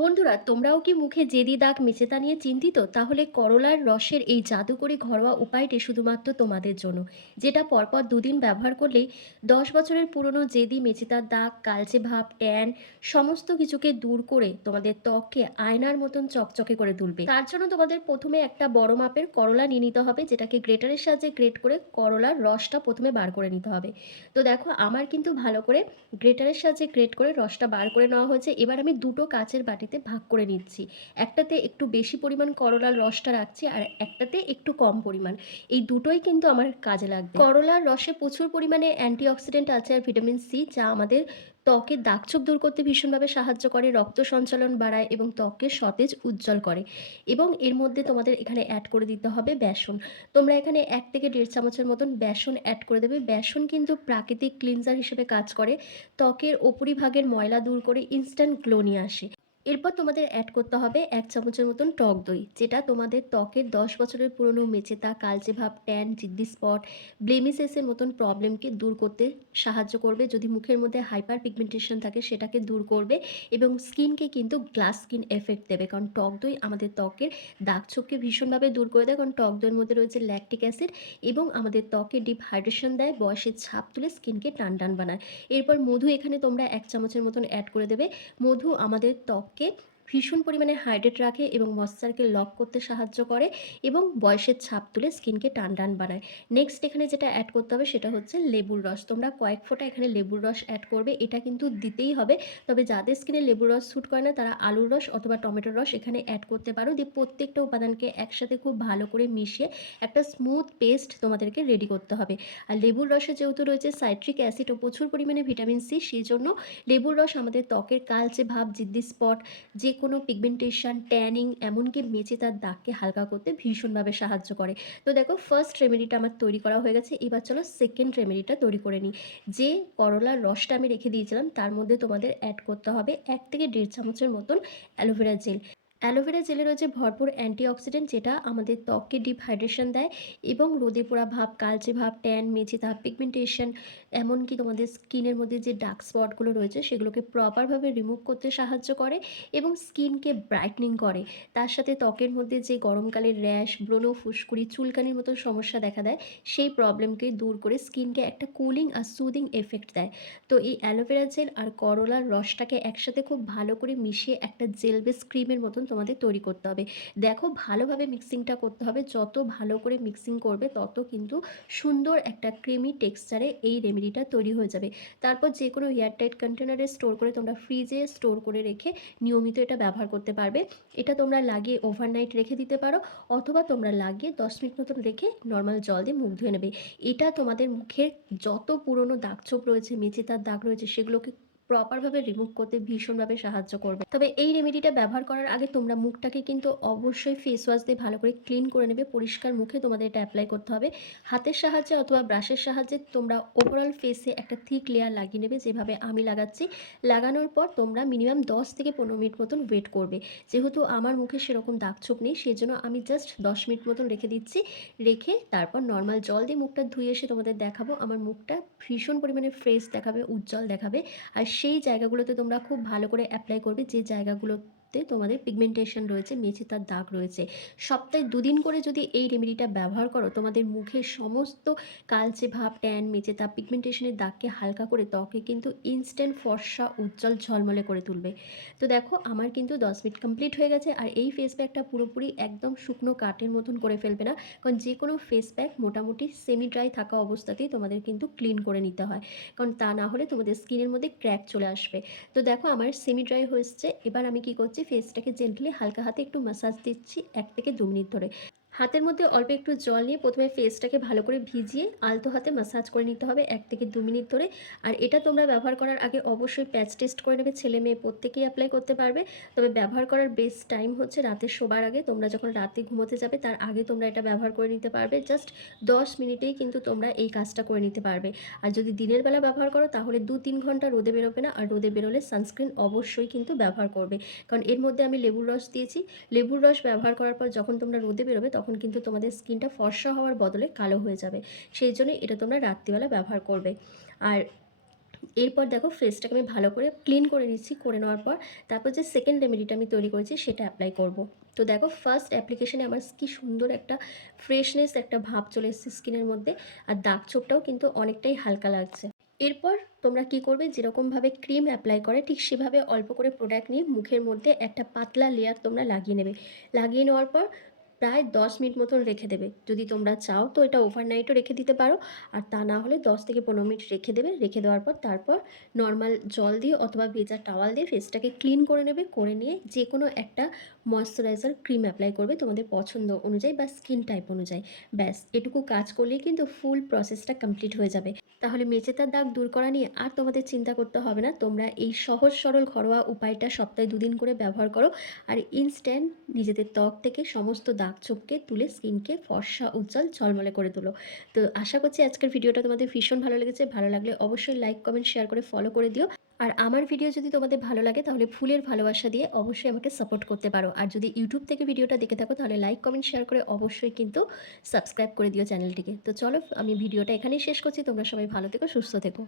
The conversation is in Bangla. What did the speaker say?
বন্ধুরা, তোমরাও কি মুখে জেদি দাগ মেচেতা নিয়ে চিন্তিত? তাহলে করলার রসের এই জাদুকরি ঘরোয়া উপায়টি শুধুমাত্র তোমাদের জন্য, যেটা পরপর দুদিন ব্যবহার করলেই 10 বছরের পুরনো জেদি মেচেতার দাগ, কালচে ভাব, ট্যান সমস্ত কিছুকে দূর করে তোমাদের ত্বককে আয়নার মতন চকচকে করে তুলবে। তার জন্য তোমাদের প্রথমে একটা বড় মাপের করলা নিয়ে নিতে হবে, যেটাকে গ্রেটারের সাহায্যে গ্রেট করে করলার রসটা প্রথমে বার করে নিতে হবে। তো দেখো, আমার কিন্তু ভালো করে গ্রেটারের সাহায্যে গ্রেট করে রসটা বার করে নেওয়া হয়েছে। এবার আমি দুটো কাচের বাটিতে ভাগ করে নিচ্ছি। একটাতে একটু বেশি পরিমাণ করলার রসটা রাখছি, আর একটাতে একটু কম পরিমাণ। এই দুটোই কিন্তু আমার কাজে লাগবে। করলার রসে প্রচুর পরিমাণে অ্যান্টিঅক্সিডেন্ট আছে আর ভিটামিন সি, যা আমাদের ত্বকের দাগছোপ দূর করতে ভীষণভাবে সাহায্য করে, রক্ত সঞ্চালন বাড়ায় এবং ত্বককে সতেজ উজ্জ্বল করে। এবং এর মধ্যে তোমাদের এখানে অ্যাড করে দিতে হবে বেসন। তোমরা এখানে 1 থেকে 1.5 চামচের মতন বেসন অ্যাড করে দেবে। বেসন কিন্তু প্রাকৃতিক ক্লিনজার হিসেবে কাজ করে, ত্বকের ওপরিভাগের ময়লা দূর করে ইনস্ট্যান্ট গ্লো নিয়ে আসে। এরপর তোমাদের অ্যাড করতে হবে 1 চামচের মতন টক দই, যেটা তোমাদের ত্বকের 10 বছরের পুরনো মেচেতা, কালচে ভাব, ট্যান, জিদ্দি স্পট, ব্লেমিসেসের মতন প্রবলেমকে দূর করতে সাহায্য করবে। যদি মুখের মধ্যে হাইপার পিগমেন্টেশন থাকে সেটাকে দূর করবে এবং স্কিনকে কিন্তু গ্লাস স্কিন এফেক্ট দেবে, কারণ টক দই আমাদের ত্বকের দাগছোপকে ভীষণভাবে দূর করে দেয়, কারণ টক দইয়ের মধ্যে রয়েছে ল্যাকটিক অ্যাসিড এবং আমাদের ত্বকে ডিপ হাইড্রেশন দেয়, বয়সের ছাপ তুলে স্কিনকে টান টান বানায়। এরপর মধু এখানে তোমরা 1 চামচের মতন অ্যাড করে দেবে। মধু আমাদের ত্বককে ভীষণ পরিমাণে হাইড্রেট রাখে এবং ময়েশ্চারকে লক করতে সাহায্য করে এবং বয়সের ছাপ তুলে স্কিনকে টান টান বানায়। নেক্সট এখানে যেটা অ্যাড করতে হবে সেটা হচ্ছে লেবুর রস। তোমরা কয়েক ফোঁটা এখানে লেবুর রস অ্যাড করবে, এটা কিন্তু দিতেই হবে। তবে যাদের স্কিনে লেবুর রস স্যুট করে না তারা আলুর রস অথবা টমেটোর রস এখানে অ্যাড করতে পারো। দিয়ে প্রত্যেকটা উপাদানকে একসাথে খুব ভালো করে মিশিয়ে একটা স্মুথ পেস্ট তোমাদেরকে রেডি করতে হবে। আর লেবুর রসে যেহেতু রয়েছে সাইট্রিক অ্যাসিড ও প্রচুর পরিমাণে ভিটামিন সি, সেই জন্য লেবুর রস আমাদের ত্বকের কালচে ভাব, জিদ্দি স্পট, যে কোনো পিগমেন্টেশন, ট্যানিং, এমনকি মেচে তার দাগকে হালকা করতে ভীষণভাবে সাহায্য করে। তো দেখো, ফার্স্ট রেমেডিটা আমার তৈরি করা হয়ে গেছে। এবার চলো সেকেন্ড রেমেডিটা তৈরি করে নিই। যে করলার রসটা আমি রেখে দিয়েছিলাম তার মধ্যে তোমাদের অ্যাড করতে হবে 1 থেকে 1.5 চামচের মতন অ্যালোভেরা জেল। অ্যালোভেরা জেলে রয়েছে ভরপুর অ্যান্টিঅক্সিডেন্ট, যেটা আমাদের ত্বককে ডিপ হাইড্রেশন দেয় এবং রোদে পোড়া ভাব, কালচে ভাব, ট্যান, মেচে দাগ, পিগমেন্টেশন, এমনকি তোমাদের স্কিনের মধ্যে যে ডার্ক স্পটগুলো রয়েছে সেগুলোকে প্রপারভাবে রিমুভ করতে সাহায্য করে এবং স্কিনকে ব্রাইটনিং করে। তার সাথে ত্বকের মধ্যে যে গরমকালের র্যাশ, ব্রণ, ফুসকুড়ি, চুলকানির মতো সমস্যা দেখা দেয় সেই প্রবলেমকে দূর করে স্কিনকে একটা কুলিং আর সুদিং এফেক্ট দেয়। তো এই অ্যালোভেরা জেল আর করলার রসটাকে একসাথে খুব ভালো করে মিশিয়ে একটা জেল বেস ক্রিমের মতন তোমাদের তৈরি করতে হবে। দেখো, ভালোভাবে মিক্সিংটা করতে হবে। যত ভালো করে মিক্সিং করবে তত কিন্তু সুন্দর একটা ক্রিমি টেক্সচারে এই রেমেডিটা তৈরি হয়ে যাবে। তারপর যে কোনো এয়ারটাইট কন্টেনারে স্টোর করে তোমরা ফ্রিজে স্টোর করে রেখে নিয়মিত এটা ব্যবহার করতে পারবে। এটা তোমরা লাগিয়ে ওভারনাইট রেখে দিতে পারো, অথবা তোমরা লাগিয়ে 10 মিনিট মতন রেখে নর্মাল জল দিয়ে মুখ ধুয়ে নেবে। এটা তোমাদের মুখের যত পুরনো দাগছোপ রয়েছে, মেচেদার দাগ রয়েছে, সেগুলোকে প্রপারভাবে রিমুভ করতে ভীষণভাবে সাহায্য করবে। তবে এই রেমেডিটা ব্যবহার করার আগে তোমরা মুখটাকে কিন্তু অবশ্যই ফেস ওয়াশ দিয়ে ভালো করে ক্লিন করে নেবে। পরিষ্কার মুখে তোমাদের এটা অ্যাপ্লাই করতে হবে। হাতের সাহায্যে অথবা ব্রাশের সাহায্যে তোমরা ওভারঅল ফেসে একটা থিক লেয়ার লাগিয়ে নেবে, যেভাবে আমি লাগাচ্ছি। লাগানোর পর তোমরা মিনিমাম 10 থেকে 15 মিনিট মতন ওয়েট করবে। যেহেতু আমার মুখে সেরকম দাগছোপ নেই, সেজন্য আমি জাস্ট 10 মিনিট মতন রেখে দিচ্ছি। রেখে তারপর নর্মাল জল দিয়ে মুখটা ধুয়ে এসে তোমাদের দেখাবো। আমার মুখটা ভীষণ পরিমাণে ফ্রেশ দেখাবে, উজ্জ্বল দেখাবে। আর সেই জায়গাগুলোতে তোমরা খুব ভালো করে অ্যাপ্লাই করবে যে জায়গাগুলোতে তোমাদের পিগমেন্টেশন রয়েছে, মেচে তার দাগ রয়েছে। সপ্তাহে 2 দিন করে যদি এই রেমেডিটা ব্যবহার করো, তোমাদের মুখের সমস্ত কালচে ভাব, ট্যান, মেচে তার পিগমেন্টেশনের দাগকে হালকা করে ত্বকে কিন্তু ইনস্ট্যান্ট ফর্সা, উজ্জ্বল, ঝলমলে করে তুলবে। তো দেখো, আমার কিন্তু 10 মিনিট কমপ্লিট হয়ে গেছে। আর এই ফেস প্যাকটা পুরোপুরি একদম শুকনো কাঠের মতন করে ফেলবে না, কারণ যে কোনো ফেস প্যাক মোটামুটি সেমি ড্রাই থাকা অবস্থাতেই তোমাদের কিন্তু ক্লিন করে নিতে হয়, কারণ তা না হলে তোমাদের স্কিনের মধ্যে ক্র্যাক চলে আসবে। তো দেখো, আমার সেমি ড্রাই হয়েছে। এবার আমি কি করছি, ফেসটাকে জেন্টলি হালকা হাতে একটু ম্যাসাজ দিচ্ছি 1 থেকে 2 মিনিট ধরে। হাতের মধ্যে অল্প একটু জল নিয়ে প্রথমে ফেসটাকে ভালো করে ভিজিয়ে আলতো হাতে ম্যাসাজ করে নিতে হবে 1 থেকে 2 মিনিট ধরে। আর এটা তোমরা ব্যবহার করার আগে অবশ্যই প্যাচ টেস্ট করে নেবে। ছেলে মেয়ে প্রত্যেকেই অ্যাপ্লাই করতে পারবে। তবে ব্যবহার করার বেস্ট টাইম হচ্ছে রাতে শোবার আগে। তোমরা যখন রাতে ঘুমোতে যাবে তার আগে তোমরা এটা ব্যবহার করে নিতে পারবে। জাস্ট 10 মিনিটেই কিন্তু তোমরা এই কাজটা করে নিতে পারবে। আর যদি দিনের বেলা ব্যবহার করো তাহলে 2-3 ঘন্টা রোদে বেরোবে না, আর রোদে বেরোলে সানস্ক্রিন অবশ্যই কিন্তু ব্যবহার করবে, কারণ এর মধ্যে আমি লেবুর রস দিয়েছি। লেবুর রস ব্যবহার করার পর যখন তোমরা রোদে বেরোবে তখন কিন্তু তোমাদের স্কিনটা ফর্সা হওয়ার বদলে কালো হয়ে যাবে। সেই জন্য এটা তোমরা রাত্রিবেলা ব্যবহার করবে। আর এরপর দেখো ফেসটাকে আমি ভালো করে ক্লিন করে নিচ্ছি, করে নেওয়ার পর তারপর যে সেকেন্ড রেমেডিটা আমি তৈরি করেছি সেটা অ্যাপ্লাই করব। তো দেখো ফার্স্ট অ্যাপ্লিকেশনে আমার কি সুন্দর একটা ফ্রেশনেস, একটা ভাব চলে এসেছে স্কিনের মধ্যে, আর দাগ ছোপটাও কিন্তু অনেকটাই হালকা লাগছে। এরপর তোমরা কি করবে, যেরকমভাবে ক্রিম অ্যাপ্লাই করে ঠিক সেভাবে অল্প করে প্রোডাক্ট নিয়ে মুখের মধ্যে একটা পাতলা লেয়ার তোমরা লাগিয়ে নেবে। লাগিয়ে নেওয়ার পর প্রায় 10 মিনিট মতন রেখে দেবে। যদি তোমরা চাও তো এটা ওভারনাইটও রেখে দিতে পারো, আর তা না হলে 10 থেকে 15 মিনিট রেখে দেবে। রেখে দেওয়ার পর তারপর নর্মাল জল দিয়ে অথবা ভেজা টাওয়াল দিয়ে ফেসটাকে ক্লিন করে নেবে। করে নিয়ে যে কোনো একটা ময়শ্চারাইজার ক্রিম অ্যাপ্লাই করবে তোমাদের পছন্দ অনুযায়ী বা স্কিন টাইপ অনুযায়ী। ব্যাস এটুকু কাজ করলেই কিন্তু ফুল প্রসেসটা কমপ্লিট হয়ে যাবে। তাহলে মেচেতার দাগ দূর করা নিয়ে আর তোমাদের চিন্তা করতে হবে না। তোমরা এই সহজ সরল ঘরোয়া উপায়টা সপ্তাহে 2 দিন করে ব্যবহার করো, আর ইনস্ট্যান্ট নিজেদের ত্বক থেকে সমস্ত দাগ ছোপকে তুলে স্কিনকে ফর্সা, উজ্জ্বল, ঝলমলে করে তোলো। তো আশা করছি আজকের ভিডিওটা তোমাদের ভীষণ ভালো লেগেছে। ভালো লাগলে অবশ্যই লাইক, কমেন্ট, শেয়ার করে ফলো করে দিও। আর আমার ভিডিও যদি তোমাদের ভালো লাগে তাহলে ফুলের ভালোবাসা দিয়ে অবশ্যই আমাকে সাপোর্ট করতে পারো। আর যদি ইউটিউব থেকে ভিডিওটা দেখে থাকো তাহলে লাইক, কমেন্ট, শেয়ার করে অবশ্যই কিন্তু সাবস্ক্রাইব করে দিও চ্যানেলটিকে। তো চলো আমি ভিডিওটা এখানেই শেষ করছি। তোমরা সবাই ভালো থেকো, সুস্থ থেকো।